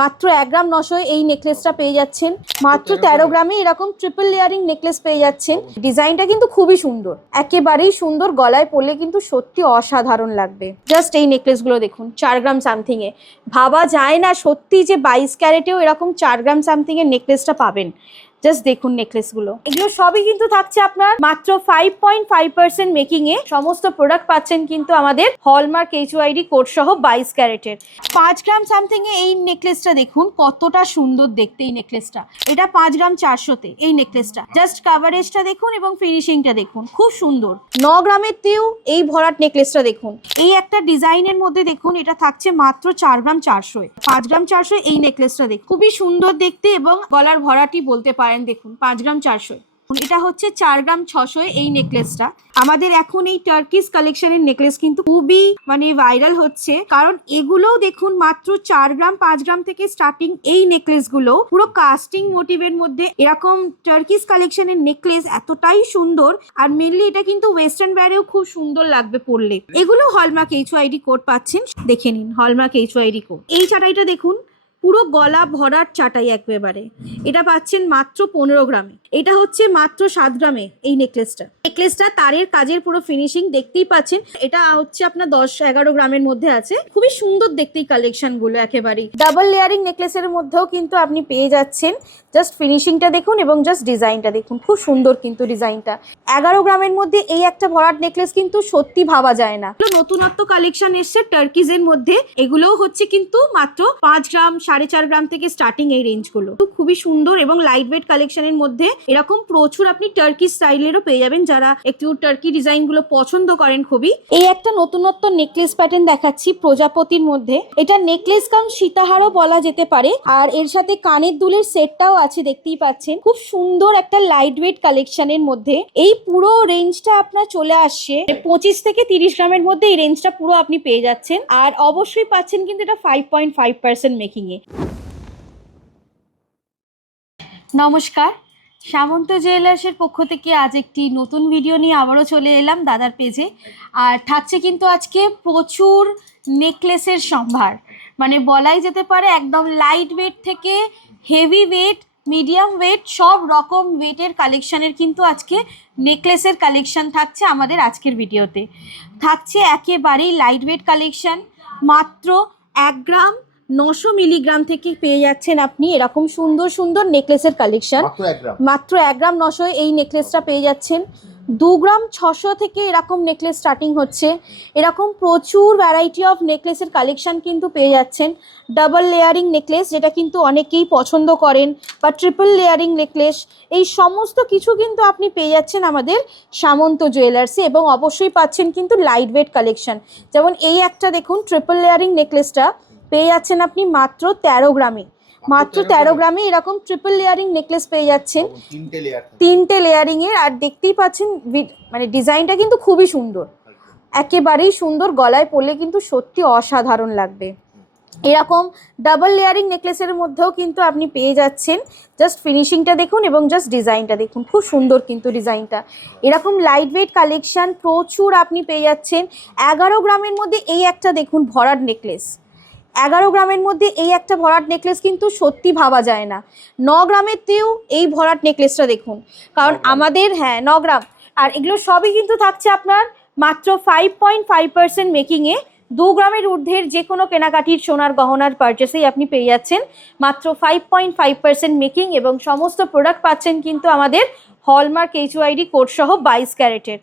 মাত্র 1 গ্রাম 900 এই নেকলেসটা পেয়ে যাচ্ছেন। মাত্র 13 গ্রামে এরকম ট্রিপল লেয়ারিং নেকলেস পেয়ে যাচ্ছেন। ডিজাইনটা কিন্তু খুবই সুন্দর, একেবারেই সুন্দর, গলায় পরলে কিন্তু সত্যি অসাধারণ লাগবে। জাস্ট এই নেকলেসগুলো দেখুন 4 গ্রাম সামথিং এ। ভাবা যায় না সত্যি যে 22 ক্যারেটেও এরকম 4 গ্রাম সামথিং এর নেকলেসটা পাবেন। জাস্ট দেখুন নেকলেসগুলো, এগুলো সবই কিন্তু থাকছে আপনার মাত্র 5.5% মেকিং এ। সমস্ত প্রোডাক্ট পাচ্ছেন কিন্তু আমাদের হলমার্ক HYD কোড সহ 22 ক্যারেটের। 5 গ্রাম সামথিং এ এই নেকলেসটা দেখুন কতটা সুন্দর দেখতে। এই নেকলেসটা এটা 5 গ্রাম 400-তে এই নেকলেসটা। জাস্ট কাভারেজটা দেখুন এবং ফিনিশিংটা দেখুন, খুব সুন্দর। 9 গ্রামের তেও এই ভরাট নেকলেসটা দেখুন, এই একটা ডিজাইনের মধ্যে দেখুন, এটা থাকছে মাত্র 4 গ্রাম 400 এ। 5 গ্রাম 400 এই নেকলেসটা দেখুন, খুবই সুন্দর দেখতে এবং গলার ভরাটি বলতে পারেন। দেখুন 5 গ্রাম 400। এটা হচ্ছে 4 গ্রাম 600 এই নেকলেসটা। আমাদের এখন এই টার্কিশ কালেকশনের নেকলেস কিন্তু খুবই ভাইরাল হচ্ছে, কারণ এগুলোও দেখুন মাত্র 4 গ্রাম 5 গ্রাম থেকে স্টার্টিং। এই নেকলেসগুলো পুরো কাস্টিং মোটিভের মধ্যে এরকম টার্কিশ কালেকশনের নেকলেস এতটাই সুন্দর। আর মেনলি এটা কিন্তু ওয়েস্টার্ন ওয়্যারেও খুব সুন্দর লাগবে পরলে। এগুলো হলমার্ক HYD কোড পাচ্ছেন, দেখে নিন হলমার্ক HYD কোড। এই চাটাইটা দেখুন, পুরো গলা ভরার চাটাই একেবারে। এটা পাচ্ছেন মাত্র 15 গ্রামে। এটা হচ্ছে মাত্র 7 গ্রামে এই নেকলেসটা তারের কাজের পুরো ফিনিশিং দেখতেই পাচ্ছেন। এটা হচ্ছে আপনার 10-11 গ্রামের মধ্যে আছে। খুবই সুন্দর দেখতে এই কালেকশন গুলো একেবারে। ডাবল লেয়ারিং নেকলেসের মধ্যেও কিন্তু আপনি পেয়ে যাচ্ছেন। জাস্ট ফিনিশিংটা দেখুন এবং জাস্ট ডিজাইনটা দেখুন, খুব সুন্দর কিন্তু ডিজাইনটা। 11 গ্রামের মধ্যে এই একটা ভরাট নেকলেস কিন্তু সত্যি ভাবা যায় না। নতুনত্ব কালেকশন এসছে টার্কিজের মধ্যে, এগুলোও হচ্ছে কিন্তু মাত্র 5 গ্রাম 4.5 গ্রাম থেকে স্টার্টিং এই রেঞ্জ গুলো। খুবই সুন্দর এবং লাইট ওয়েট কালেকশনের মধ্যে এরকম প্রচুর আপনি টার্কি স্টাইলেরও পেয়ে যাবেন, যারা একটু টার্কি ডিজাইন গুলো পছন্দ করেন খুবই। এই একটা নতুনত্ব নেকলেস প্যাটার্ন দেখাচ্ছি প্রজাপতির মধ্যে। এটা নেকলেস কাম সীতাহারও বলা যেতে পারে, আর এর সাথে কানের দুলের সেটটাও আছে, দেখতেই পাচ্ছেন। খুব সুন্দর একটা লাইট ওয়েট কালেকশনের মধ্যে এই পুরো রেঞ্জটা আপনার চলে আসছে 25 থেকে 30 গ্রামের মধ্যে। এই রেঞ্জটা পুরো আপনি পেয়ে যাচ্ছেন, আর অবশ্যই পাচ্ছেন কিন্তু এটা 5.5% মেকিং এ। নমস্কার, সামন্ত জুয়েলার্সের পক্ষ থেকে আজ একটি নতুন ভিডিও নিয়ে আবারও চলে এলাম দাদার পেজে। আর থাকছে কিন্তু আজকে প্রচুর নেকলেসের সম্ভার, বলাই যেতে পারে একদম লাইট ওয়েট থেকে হেভি ওয়েট, মিডিয়াম ওয়েট, সব রকম ওয়েটের কালেকশানের কিন্তু আজকে নেকলেসের কালেকশান থাকছে আমাদের আজকের ভিডিওতে। থাকছে একেবারেই লাইট ওয়েট কালেকশান। মাত্র 1 গ্রাম 900 মিলিগ্রাম থেকে পেয়ে যাচ্ছেন আপনি এরকম সুন্দর সুন্দর নেকলেসের কালেকশন। মাত্র 1 গ্রাম 900 এই নেকলেসটা পেয়ে যাচ্ছেন। 2 গ্রাম 600 থেকে এরকম নেকলেস স্টার্টিং হচ্ছে। এরকম প্রচুর ভ্যারাইটি অফ নেকলেসের কালেকশন কিন্তু পেয়ে যাচ্ছেন। ডাবল লেয়ারিং নেকলেস, যেটা কিন্তু অনেকেই পছন্দ করেন, বা ট্রিপল লেয়ারিং নেকলেস, এই সমস্ত কিছু কিন্তু আপনি পেয়ে যাচ্ছেন আমাদের সামন্ত জুয়েলার্সে। এবং অবশ্যই পাচ্ছেন কিন্তু লাইট ওয়েট কালেকশন। যেমন এই একটা দেখুন ট্রিপল লেয়ারিং নেকলেসটা পেয়ে যাচ্ছেন আপনি মাত্র 13 গ্রামে। মাত্র 13 গ্রামে এরকম ট্রিপল লেয়ারিং নেকলেস পেয়ে যাচ্ছেন, 3টে লেয়ারিং এর। আর দেখতেই পাচ্ছেন ডিজাইনটা কিন্তু খুবই সুন্দর, একেবারেই সুন্দর, গলায় পরলে কিন্তু সত্যি অসাধারণ লাগবে। এরকম ডাবল লেয়ারিং নেকলেসের মধ্যেও কিন্তু আপনি পেয়ে যাচ্ছেন। জাস্ট ফিনিশিংটা দেখুন এবং জাস্ট ডিজাইনটা দেখুন, খুব সুন্দর কিন্তু ডিজাইনটা। এরকম লাইট ওয়েট কালেকশন প্রচুর আপনি পেয়ে যাচ্ছেন। 11 গ্রামের মধ্যে এই একটা দেখুন ভরাট নেকলেস। 11 গ্রামের মধ্যে এই একটা ভরাট নেকলেস কিন্তু সত্যি ভাবা যায় না। 9 গ্রামের তেও এই ভরাট নেকলেসটা দেখুন, কারণ আমাদের 9 গ্রাম। আর এগুলো সবই কিন্তু থাকছে আপনার মাত্র 5.5% মেকিংয়ে। 2 গ্রামের ঊর্ধ্বের যে কোনো কেনাকাটির সোনার গহনার পারচেসেই আপনি পেয়ে যাচ্ছেন মাত্র 5.5% মেকিং। এবং সমস্ত প্রোডাক্ট পাচ্ছেন কিন্তু আমাদের হলমার্ক HYD কোড সহ 22 ক্যারেটের।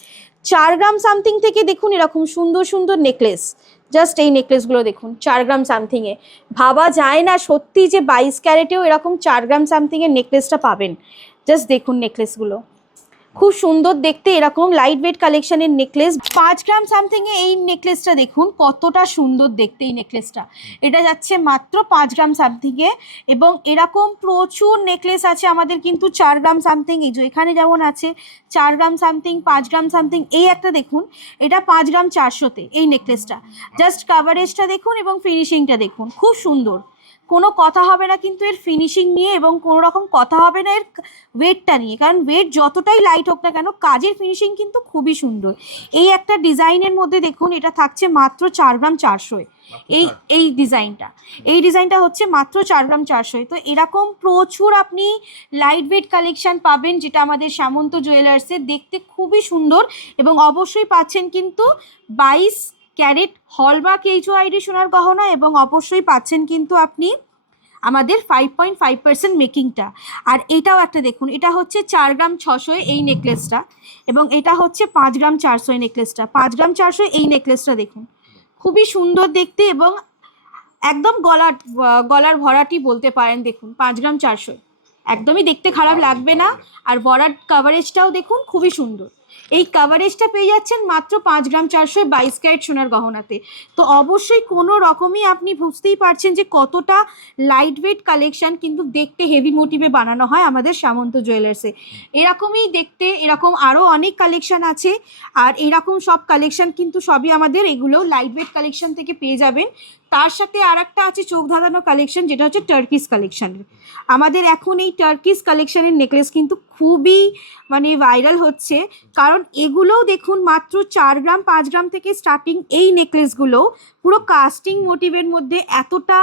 4 গ্রাম সামথিং থেকে দেখুন এরকম সুন্দর সুন্দর নেকলেস। জাস্ট এই নেকলেসগুলো দেখুন 4 গ্রাম সামথিংয়ে। ভাবা যায় না সত্যি যে 22 ক্যারেটেও এরকম 4 গ্রাম সামথিংয়ের নেকলেসটা পাবেন। জাস্ট দেখুন নেকলেসগুলো, খুব সুন্দর দেখতে, এরকম লাইট ওয়েট কালেকশনের নেকলেস। 5 গ্রাম সামথিংয়ে এই নেকলেসটা দেখুন কতটা সুন্দর দেখতে এই নেকলেসটা। এটা যাচ্ছে মাত্র 5 গ্রাম সামথিংয়ে। এবং এরকম প্রচুর নেকলেস আছে আমাদের কিন্তু 4 গ্রাম সামথিং। এই যে এখানে যেমন আছে 4 গ্রাম সামথিং, 5 গ্রাম সামথিং। এই একটা দেখুন, এটা 5 গ্রাম 400-তে এই নেকলেসটা। জাস্ট কাভারেজটা দেখুন এবং ফিনিশিংটা দেখুন, খুব সুন্দর, কোনো কথা হবে না কিন্তু এর ফিনিশিং নিয়ে, এবং কোনো রকম কথা হবে না এর ওয়েটটা নিয়ে, কারণ ওয়েট যতটাই লাইট হোক না কেন কাজের ফিনিশিং কিন্তু খুবই সুন্দর। এই একটা ডিজাইনের মধ্যে দেখুন, এটা থাকছে মাত্র 4 গ্রাম 400। এই এই ডিজাইনটা হচ্ছে মাত্র 4 গ্রাম 400। তো এরকম প্রচুর আপনি লাইট ওয়েট কালেকশন পাবেন, যেটা আমাদের সামন্ত জুয়েলার্সে দেখতে খুবই সুন্দর। এবং অবশ্যই পাচ্ছেন কিন্তু 22 ক্যারেট হলমার্ক HOID সোনার গহনা, এবং অবশ্যই পাচ্ছেন কিন্তু আপনি আমাদের 5.5% মেকিংটা। আর এটাও একটা দেখুন, এটা হচ্ছে 4 গ্রাম 600 এই নেকলেসটা, এবং এটা হচ্ছে 5 গ্রাম 400 এই নেকলেসটা। 5 গ্রাম 400 এই নেকলেসটা দেখুন, খুবই সুন্দর দেখতে, এবং একদম গলার ভরাটি বলতে পারেন। দেখুন 5 গ্রাম 400 একদমই দেখতে খারাপ লাগবে না। আর ভরাট কাভারেজটাও দেখুন খুবই সুন্দর। এই কাভারেজটা পেয়ে যাচ্ছেন মাত্র 5 গ্রাম 400 22 ক্যারেট সোনার গহনাতে। তো অবশ্যই কোনো রকমই আপনি বুঝতেই পারছেন যে কতটা লাইট ওয়েট কালেকশন, কিন্তু দেখতে হেভি মোটিভে বানানো হয় আমাদের সামন্ত জুয়েলার্সে। এরকমই দেখতে এরকম আরও অনেক কালেকশন আছে, আর এরকম সব কালেকশন কিন্তু সবই আমাদের এগুলো লাইট ওয়েট কালেকশন থেকে পেয়ে যাবেন। তার সাথে আর একটা আছে চোখ ধাঁধানো কালেকশন, যেটা হচ্ছে টার্কিস কালেকশানের। আমাদের এখন এই টার্কিস কালেকশানের নেকলেস কিন্তু খুবই মানে ভাইরাল হচ্ছে, কারণ এগুলোও দেখুন মাত্র 4 গ্রাম 5 গ্রাম থেকে স্টার্টিং এই নেকলেসগুলো পুরো কাস্টিং মোটিভের মধ্যে এতটা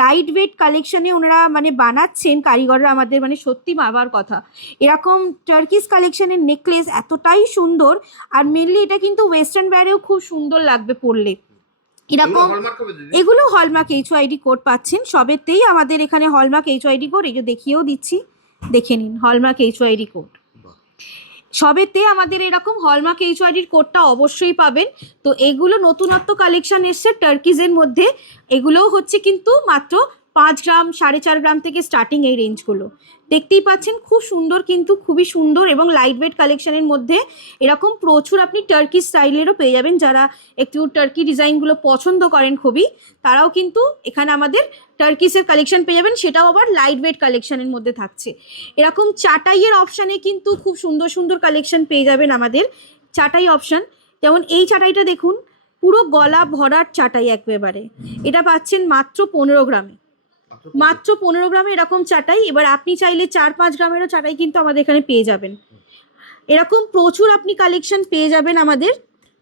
লাইট ওয়েট কালেকশানে ওনারা মানে বানাচ্ছেন কারিগররা আমাদের, মানে সত্যি ভাবার কথা। এরকম টার্কিস কালেকশানের নেকলেস এতটাই সুন্দর, আর মেনলি এটা কিন্তু ওয়েস্টার্ন ওয়্যারেও খুব সুন্দর লাগবে পরলে। এরকম এগুলো হলমার্ক HOID কোড পাচ্ছেন সবেতেই। আমাদের এখানে হলমার্ক HOID কোড এই যে দেখিয়েও দিচ্ছি, দেখে নিন হলমার্ক HOID কোড সবেতে আমাদের এরকম হলমার্ক HOID কোডটা অবশ্যই পাবেন। তো এগুলো নতুনত্ব কালেকশন এসছে টার্কিজের মধ্যে, এগুলোও হচ্ছে কিন্তু মাত্র 5 গ্রাম 4.5 গ্রাম থেকে স্টার্টিং এই রেঞ্জগুলো দেখতেই পাচ্ছেন। খুব সুন্দর, কিন্তু খুবই সুন্দর এবং লাইট ওয়েট কালেকশনের মধ্যে এরকম প্রচুর আপনি টার্কি স্টাইলেরও পেয়ে যাবেন। যারা একটু টার্কি ডিজাইনগুলো পছন্দ করেন খুবই, তারাও কিন্তু এখানে আমাদের টার্কিসের কালেকশন পেয়ে যাবেন, সেটাও আবার লাইট ওয়েট কালেকশনের মধ্যে থাকছে। এরকম চাটাইয়ের অপশানে কিন্তু খুব সুন্দর সুন্দর কালেকশন পেয়ে যাবেন আমাদের। চাটাই অপশান, যেমন এই চাটাইটা দেখুন, পুরো গলা ভরার চাটাই একেবারে, এটা পাচ্ছেন মাত্র 15 গ্রামে। মাত্র 15 গ্রামে এরকম চাটাই। এবার আপনি চাইলে 4-5 গ্রামেরও চাটাই কিন্তু আমাদের এখানে পেয়ে যাবেন। এরকম প্রচুর আপনি কালেকশন পেয়ে যাবেন আমাদের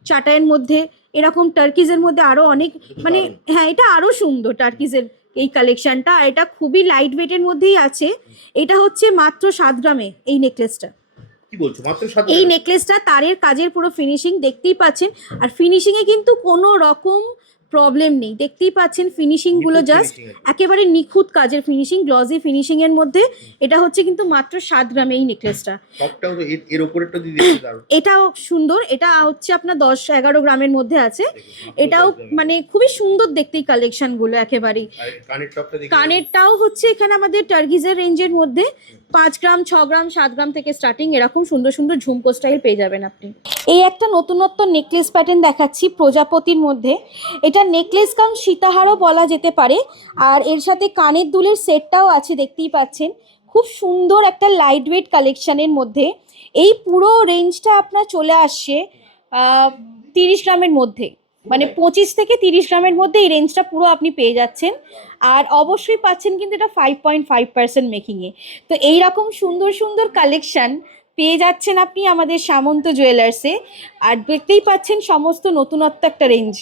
চাটাইয়ের মধ্যে। এরকম টার্কিজের মধ্যে আরও অনেক, মানে হ্যাঁ এটা আরও সুন্দর টার্কিজের এই কালেকশনটা। আর এটা খুবই লাইট ওয়েটের মধ্যেই আছে। এটা হচ্ছে মাত্র 7 গ্রামে এই নেকলেসটা। কি বলছো, মাত্র 7 এই নেকলেসটা তারের কাজের পুরো ফিনিশিং দেখতেই পাচ্ছেন, আর ফিনিশিংয়ে কিন্তু কোনো রকম প্রবলেম নেই, দেখতেই পাচ্ছেন ফিনিশিংগুলো জাস্ট একেবারে নিখুঁত কাজের ফিনিশিং, গ্লসি ফিনিশিংয়ের মধ্যে। এটা হচ্ছে কিন্তু মাত্র 7 গ্রামে এই নেকলেসটা। এর উপরেরটা দিয়ে দেখতে দাও, এটাও সুন্দর, এটা হচ্ছে আপনার 10-11 গ্রামের মধ্যে আছে। এটাও মানে খুবই সুন্দর দেখতে এই কালেকশনগুলো একেবারেই। কানেরটাও হচ্ছে এখানে আমাদের টার্কিজের রেঞ্জের মধ্যে 5 গ্রাম 6 গ্রাম 7 গ্রাম থেকে স্টার্টিং এরকম সুন্দর সুন্দর ঝুমকো স্টাইল পেয়ে যাবেন আপনি। এই একটা নতুনত্ব নেকলেস প্যাটার্ন দেখাচ্ছি প্রজাপতির মধ্যে। এটা নেকলেস কাম সীতাহারও বলা যেতে পারে, আর এর সাথে কানের দুলের সেটটাও আছে দেখতেই পাচ্ছেন। খুব সুন্দর একটা লাইট ওয়েট কালেকশানের মধ্যে এই পুরো রেঞ্জটা আপনার চলে আসছে 30 গ্রামের মধ্যে, মানে 25 থেকে 30 গ্রামের মধ্যে এই রেঞ্জটা পুরো আপনি পেয়ে যাচ্ছেন। আর অবশ্যই পাচ্ছেন কিন্তু এটা 5.5% মেকিংয়ে। তো এইরকম সুন্দর সুন্দর কালেকশান পেয়ে যাচ্ছেন আপনি আমাদের সামন্ত জুয়েলার্সে। আর দেখতেই পাচ্ছেন সমস্ত নতুনত্ব একটা রেঞ্জ।